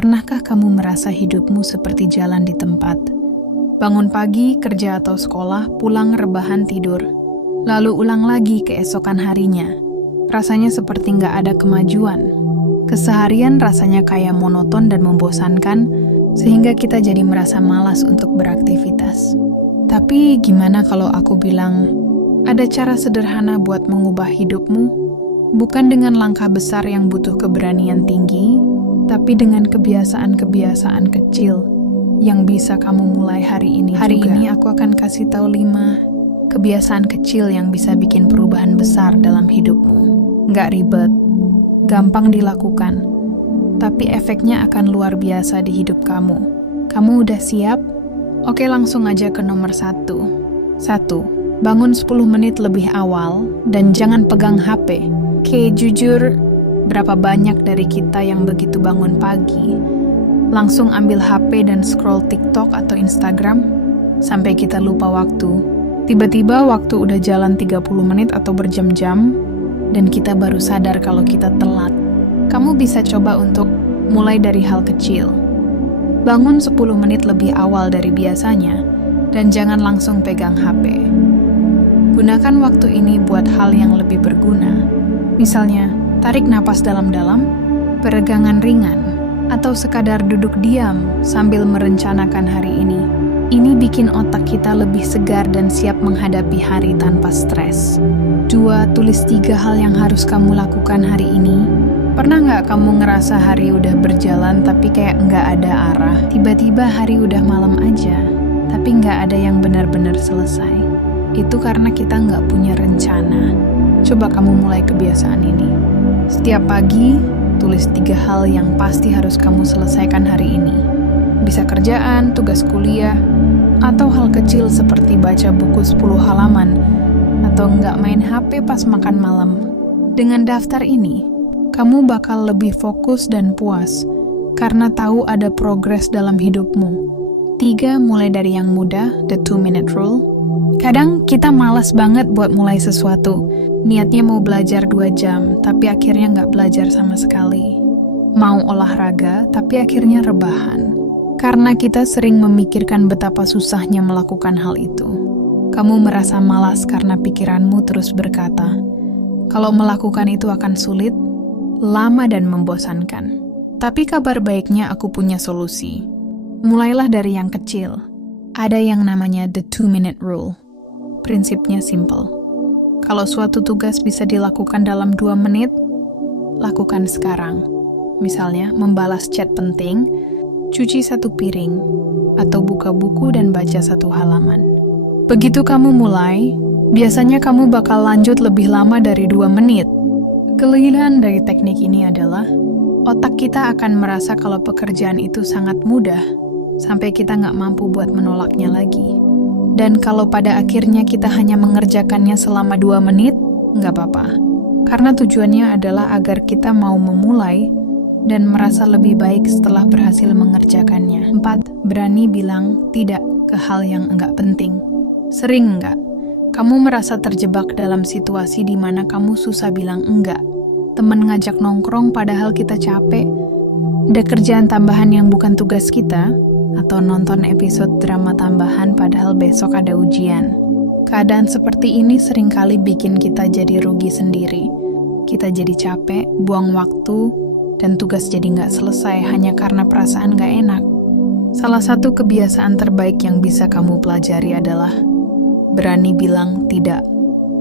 Pernahkah kamu merasa hidupmu seperti jalan di tempat? Bangun pagi, kerja atau sekolah, pulang rebahan tidur. Lalu ulang lagi keesokan harinya. Rasanya seperti nggak ada kemajuan. Keseharian rasanya kayak monoton dan membosankan, sehingga kita jadi merasa malas untuk beraktivitas. Tapi gimana kalau aku bilang, ada cara sederhana buat mengubah hidupmu? Bukan dengan langkah besar yang butuh keberanian tinggi, tapi dengan kebiasaan-kebiasaan kecil yang bisa kamu mulai hari ini juga. Hari ini aku akan kasih tahu 5 kebiasaan kecil yang bisa bikin perubahan besar dalam hidupmu. Nggak ribet, gampang dilakukan, tapi efeknya akan luar biasa di hidup kamu. Kamu udah siap? Oke, langsung aja ke nomor 1. 1. Bangun 10 menit lebih awal dan jangan pegang HP. Oke, jujur, berapa banyak dari kita yang begitu bangun pagi, langsung ambil HP dan scroll TikTok atau Instagram, sampai kita lupa waktu. Tiba-tiba waktu udah jalan 30 menit atau berjam-jam, dan kita baru sadar kalau kita telat. Kamu bisa coba untuk mulai dari hal kecil. Bangun 10 menit lebih awal dari biasanya, dan jangan langsung pegang HP. Gunakan waktu ini buat hal yang lebih berguna. Misalnya, tarik napas dalam-dalam, peregangan ringan, atau sekadar duduk diam sambil merencanakan hari ini. Ini bikin otak kita lebih segar dan siap menghadapi hari tanpa stres. 2. Tulis 3 hal yang harus kamu lakukan hari ini. Pernah nggak kamu ngerasa hari udah berjalan tapi kayak nggak ada arah? Tiba-tiba hari udah malam aja, tapi nggak ada yang benar-benar selesai. Itu karena kita nggak punya rencana. Coba kamu mulai kebiasaan ini. Setiap pagi, tulis 3 hal yang pasti harus kamu selesaikan hari ini. Bisa kerjaan, tugas kuliah, atau hal kecil seperti baca buku 10 halaman, atau nggak main HP pas makan malam. Dengan daftar ini, kamu bakal lebih fokus dan puas, karena tahu ada progres dalam hidupmu. 3. Mulai dari yang mudah, the 2-minute rule. Kadang kita malas banget buat mulai sesuatu. Niatnya mau belajar 2 jam, tapi akhirnya nggak belajar sama sekali. Mau olahraga, tapi akhirnya rebahan. Karena kita sering memikirkan betapa susahnya melakukan hal itu. Kamu merasa malas karena pikiranmu terus berkata, kalau melakukan itu akan sulit, lama dan membosankan. Tapi kabar baiknya aku punya solusi. Mulailah dari yang kecil. Ada yang namanya the 2-minute rule. Prinsipnya simple. Kalau suatu tugas bisa dilakukan dalam 2 menit, lakukan sekarang. Misalnya, membalas chat penting, cuci 1 piring, atau buka buku dan baca 1 halaman. Begitu kamu mulai, biasanya kamu bakal lanjut lebih lama dari 2 menit. Kelebihan dari teknik ini adalah, otak kita akan merasa kalau pekerjaan itu sangat mudah, sampai kita nggak mampu buat menolaknya lagi. Dan kalau pada akhirnya kita hanya mengerjakannya selama 2 menit, nggak apa-apa. Karena tujuannya adalah agar kita mau memulai dan merasa lebih baik setelah berhasil mengerjakannya. 4. Berani bilang tidak ke hal yang nggak penting. Sering nggak? Kamu merasa terjebak dalam situasi di mana kamu susah bilang enggak. Temen ngajak nongkrong padahal kita capek. Ada kerjaan tambahan yang bukan tugas kita, atau nonton episode drama tambahan padahal besok ada ujian. Keadaan seperti ini seringkali bikin kita jadi rugi sendiri. Kita jadi capek, buang waktu, dan tugas jadi nggak selesai hanya karena perasaan nggak enak. Salah satu kebiasaan terbaik yang bisa kamu pelajari adalah berani bilang tidak.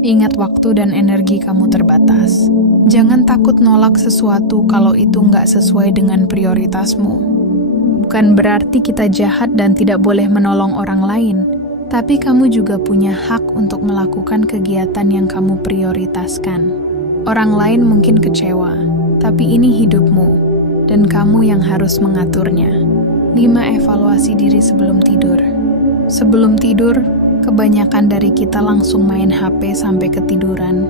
Ingat waktu dan energi kamu terbatas. Jangan takut nolak sesuatu kalau itu nggak sesuai dengan prioritasmu. Bukan berarti kita jahat dan tidak boleh menolong orang lain, tapi kamu juga punya hak untuk melakukan kegiatan yang kamu prioritaskan. Orang lain mungkin kecewa, tapi ini hidupmu, dan kamu yang harus mengaturnya. 5. Evaluasi diri sebelum tidur. Sebelum tidur, kebanyakan dari kita langsung main HP sampai ketiduran.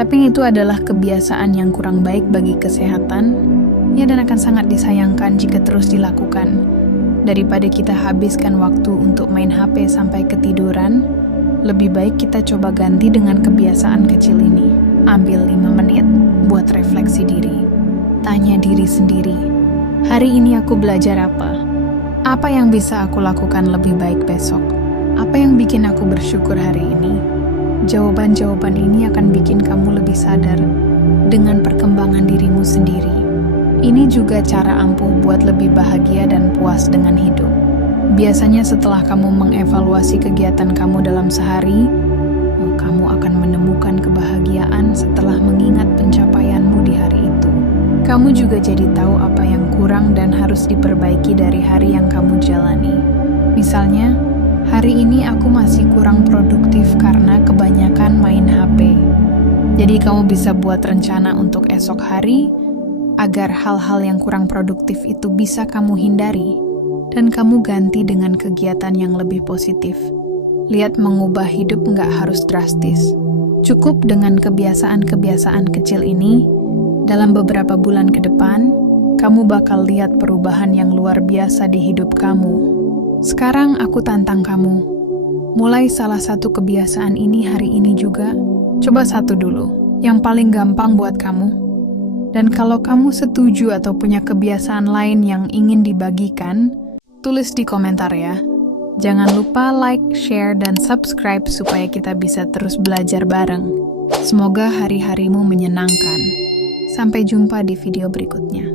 Tapi itu adalah kebiasaan yang kurang baik bagi kesehatan, ya, dan akan sangat disayangkan jika terus dilakukan. Daripada kita habiskan waktu untuk main HP sampai ketiduran, lebih baik kita coba ganti dengan kebiasaan kecil ini. Ambil 5 menit buat refleksi diri. Tanya diri sendiri, Hari ini aku belajar apa? Apa yang bisa aku lakukan lebih baik besok? Apa yang bikin aku bersyukur hari ini? Jawaban-jawaban ini akan bikin kamu lebih sadar dengan perkembangan dirimu sendiri. Ini juga cara ampuh buat lebih bahagia dan puas dengan hidup. Biasanya setelah kamu mengevaluasi kegiatan kamu dalam sehari, kamu akan menemukan kebahagiaan setelah mengingat pencapaianmu di hari itu. Kamu juga jadi tahu apa yang kurang dan harus diperbaiki dari hari yang kamu jalani. Misalnya, hari ini aku masih kurang produktif karena kebanyakan main HP. Jadi kamu bisa buat rencana untuk esok hari, agar hal-hal yang kurang produktif itu bisa kamu hindari, dan kamu ganti dengan kegiatan yang lebih positif. Lihat, mengubah hidup nggak harus drastis. Cukup dengan kebiasaan-kebiasaan kecil ini, dalam beberapa bulan ke depan, kamu bakal lihat perubahan yang luar biasa di hidup kamu. Sekarang aku tantang kamu. Mulai salah satu kebiasaan ini hari ini juga. Coba satu dulu, yang paling gampang buat kamu. Dan kalau kamu setuju atau punya kebiasaan lain yang ingin dibagikan, tulis di komentar ya. Jangan lupa like, share, dan subscribe supaya kita bisa terus belajar bareng. Semoga hari-harimu menyenangkan. Sampai jumpa di video berikutnya.